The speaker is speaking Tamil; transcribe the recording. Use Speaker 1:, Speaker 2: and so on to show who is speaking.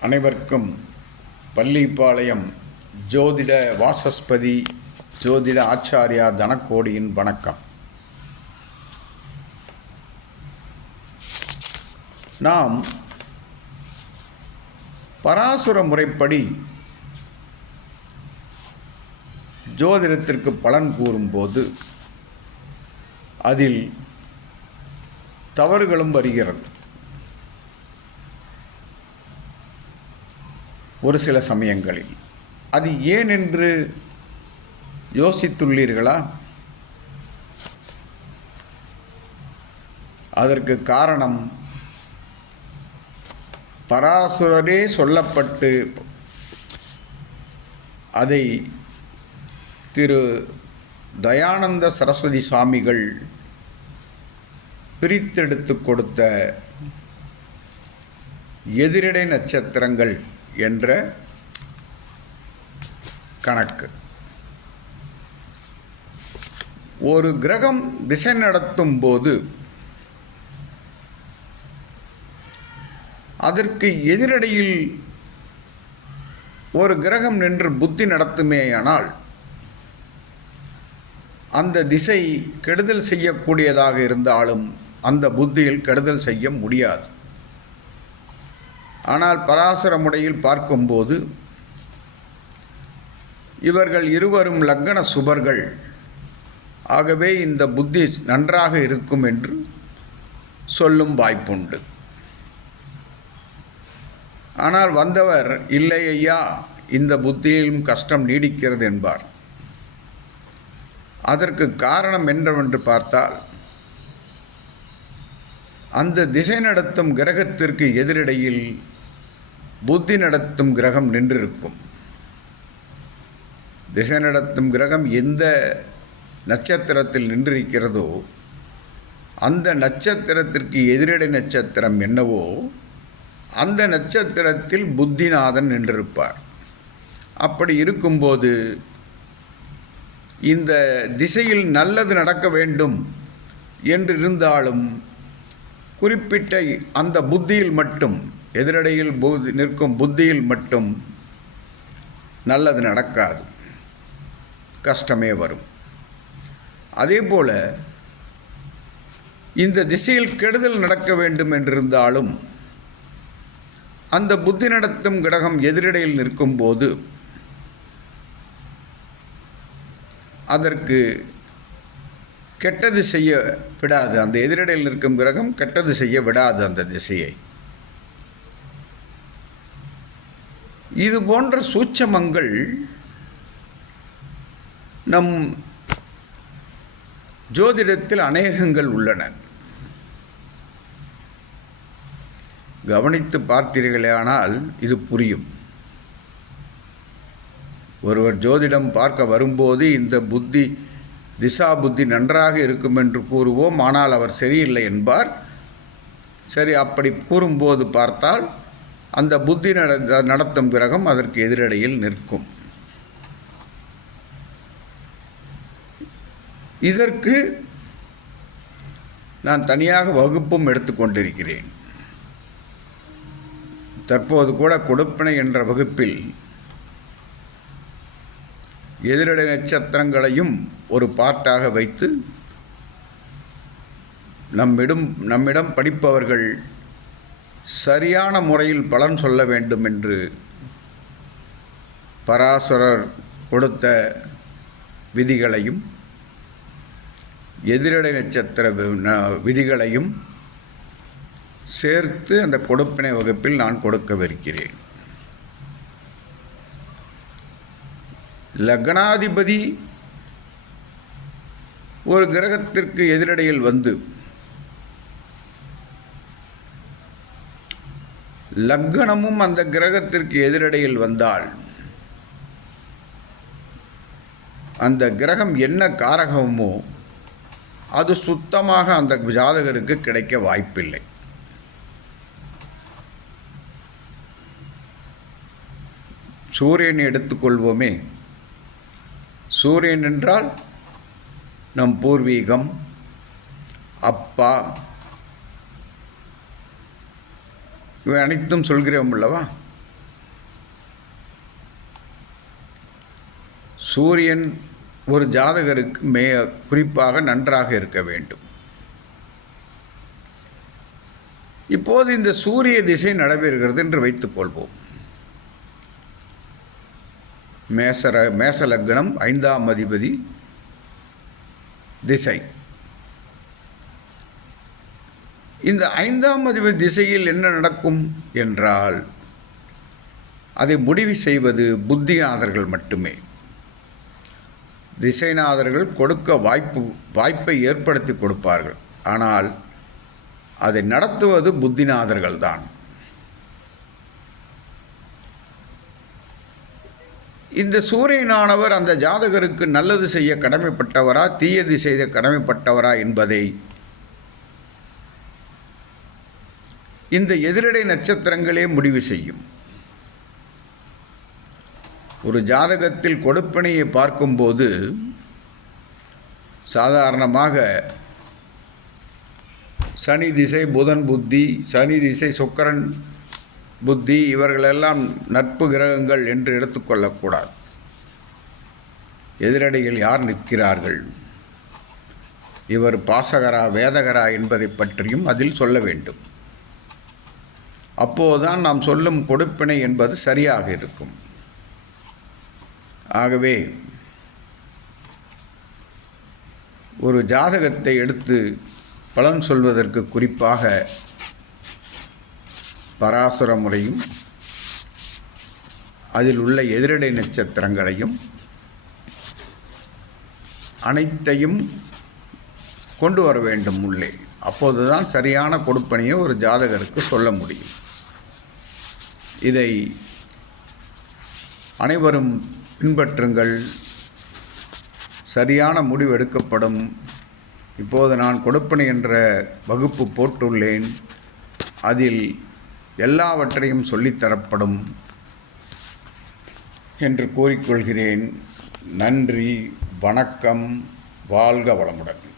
Speaker 1: அனைவருக்கும் பள்ளிப்பாளையம் ஜோதிட வாசஸ்பதி ஜோதிட ஆச்சாரியா தனக்கோடியின் வணக்கம். நாம் பராசுர முறைப்படி ஜோதிடத்திற்கு பலன் கூறும்போது அதில் தவறுகளும் வருகிறது. ஒரு சில சமயங்களில். அது ஏன் என்று யோசித்துள்ளீர்களா? அதற்கு காரணம் பராசுரரே சொல்லப்பட்டு அதை திரு தயானந்த சரஸ்வதி சுவாமிகள் பிரித்தெடுத்து கொடுத்த எதிரிடை நட்சத்திரங்கள் என்ற கணக்கு. ஒரு கிரகம் திசை நடத்தும் போது அதற்கு எதிரடையில் ஒரு கிரகம் நின்று புத்தி நடத்துமேயானால் அந்த திசை கெடுதல் செய்யக்கூடியதாக இருந்தாலும் அந்த புத்தியில் கெடுதல் செய்ய முடியாது. ஆனால் பராசர முறையில் பார்க்கும்போது இவர்கள் இருவரும் லக்கண சுபர்கள். ஆகவே இந்த புத்தி நன்றாக இருக்கும் என்று சொல்லும் வாய்ப்புண்டு. ஆனால் வந்தவர் இல்லை ஐயா இந்த புத்தியிலும் கஷ்டம் நீடிக்கிறது என்பார். அதற்கு காரணம் என்னவென்று பார்த்தால் அந்த திசை நடத்தும் கிரகத்திற்கு எதிரிடையில் புத்தி நடத்தும் கிரகம் நின்றிருக்கும். திசை நடத்தும் கிரகம் எந்த நட்சத்திரத்தில் நின்றிருக்கிறதோ அந்த நட்சத்திரத்திற்கு எதிரடை நட்சத்திரம் என்னவோ அந்த நட்சத்திரத்தில் புத்திநாதன் நின்றிருப்பார். அப்படி இருக்கும்போது இந்த திசையில் நல்லது நடக்க வேண்டும் என்றிருந்தாலும் குறிப்பிட்ட அந்த புத்தியில் மட்டும் எதிரடையில் புத்தி நிற்கும் புத்தியில் மட்டும் நல்லது நடக்காது. கஷ்டமே வரும். அதே போல் இந்த திசையில் கெடுதல் நடக்க வேண்டும் என்றிருந்தாலும் அந்த புத்தி நடத்தும் கிரகம் எதிரடையில் நிற்கும்போது அதற்கு கெட்டது செய்ய விடாது. அந்த எதிரடையில் நிற்கும் கிரகம் கெட்டது செய்ய விடாது அந்த திசையை. இது போன்ற சூட்சமங்கள் நம் ஜோதிடத்தில் அநேகங்கள் உள்ளன. கவனித்து பார்த்தீர்களேயானால் இது புரியும். ஒருவர் ஜோதிடம் பார்க்க வரும்போது இந்த புத்தி திசா புத்தி நன்றாக இருக்கும் என்று கூறுவோம் ஆனால் அவர் சரியில்லை என்பார். சரி அப்படி கூறும்போது பார்த்தால் அந்த புத்தி நட நடத்தும் கிரகம் அதற்கு எதிரடையில் நிற்கும். இதற்கு நான் தனியாக வகுப்பும் எடுத்துக்கொண்டிருக்கிறேன் தற்போது கூட கொடுப்பினை என்ற வகுப்பில் எதிரடை நட்சத்திரங்களையும் ஒரு பாட்டாக வைத்து நம்மிடம் நம்மிடம் படிப்பவர்கள் சரியான முறையில் பலன் சொல்ல வேண்டும் என்று பராசரர் கொடுத்த விதிகளையும் எதிரடை நட்சத்திர விதிகளையும் சேர்த்து அந்த கொடுப்பினை வகுப்பில் நான் கொடுக்கவிருக்கிறேன். லக்னாதிபதி ஒரு கிரகத்திற்கு எதிரடையில் வந்து லக்கணமும் அந்த கிரகத்திற்கு எதிரடையில் வந்தால் அந்த கிரகம் என்ன காரகமோ அது சுத்தமாக அந்த ஜாதகருக்கு கிடைக்க வாய்ப்பில்லை. சூரியனை எடுத்துக்கொள்வோமே. சூரியன் என்றால் நம் பூர்வீகம் அப்பா இவை அனைத்தும் சொல்கிறோம் அல்லவா? சூரியன் ஒரு ஜாதகருக்கு மே குறிப்பாக நன்றாக இருக்க வேண்டும். இப்போது இந்த சூரிய திசை நடைபெறுகிறது என்று வைத்துக்கொள்வோம் மேசர மேச லக்னம் ஐந்தாம் அதிபதி திசை. இந்த ஐந்தாம் அதிபதி திசையில் என்ன நடக்கும் என்றால் அதை முடிவு செய்வது புத்திநாதர்கள் மட்டுமே. திசைநாதர்கள் கொடுக்க வாய்ப்பு வாய்ப்பை ஏற்படுத்தி கொடுப்பார்கள். ஆனால் அதை நடத்துவது புத்திநாதர்கள் தான். இந்த சூரியனானவர் அந்த ஜாதகருக்கு நல்லது செய்ய கடமைப்பட்டவரா தீயது செய்த கடமைப்பட்டவரா என்பதை இந்த எதிரடை நட்சத்திரங்களே முடிவு செய்யும். ஒரு ஜாதகத்தில் கொடுப்பனையை பார்க்கும்போது சாதாரணமாக சனி திசை புதன் புத்தி சனி திசை சுக்கரன் புத்தி இவர்களெல்லாம் நட்பு கிரகங்கள் என்று எடுத்துக்கொள்ளக்கூடாது. எதிரடையில் யார் நிற்கிறார்கள்? இவர் பாசகரா வேதகரா என்பதை பற்றியும் அதில் சொல்ல வேண்டும். அப்போதுதான் நாம் சொல்லும் கொடுப்பினை என்பது சரியாக இருக்கும். ஆகவே ஒரு ஜாதகத்தை எடுத்து பலன் சொல்வதற்கு குறிப்பாக பராசுர முறையும் அதில் உள்ள எதிரடை நட்சத்திரங்களையும் அனைத்தையும் கொண்டு வர வேண்டும் உள்ளே. அப்போதுதான் சரியான கொடுப்பனையை ஒரு ஜாதகருக்கு சொல்ல முடியும். இதை அனைவரும் பின்பற்றுங்கள். சரியான முடிவு எடுக்கப்படும். இப்போது நான் கொடுப்பனை என்ற வகுப்பு போட்டுள்ளேன். அதில் எல்லாவற்றையும் சொல்லித்தரப்படும் என்று கூறிக்கொள்கிறேன். நன்றி வணக்கம் வாழ்க வளமுடன்.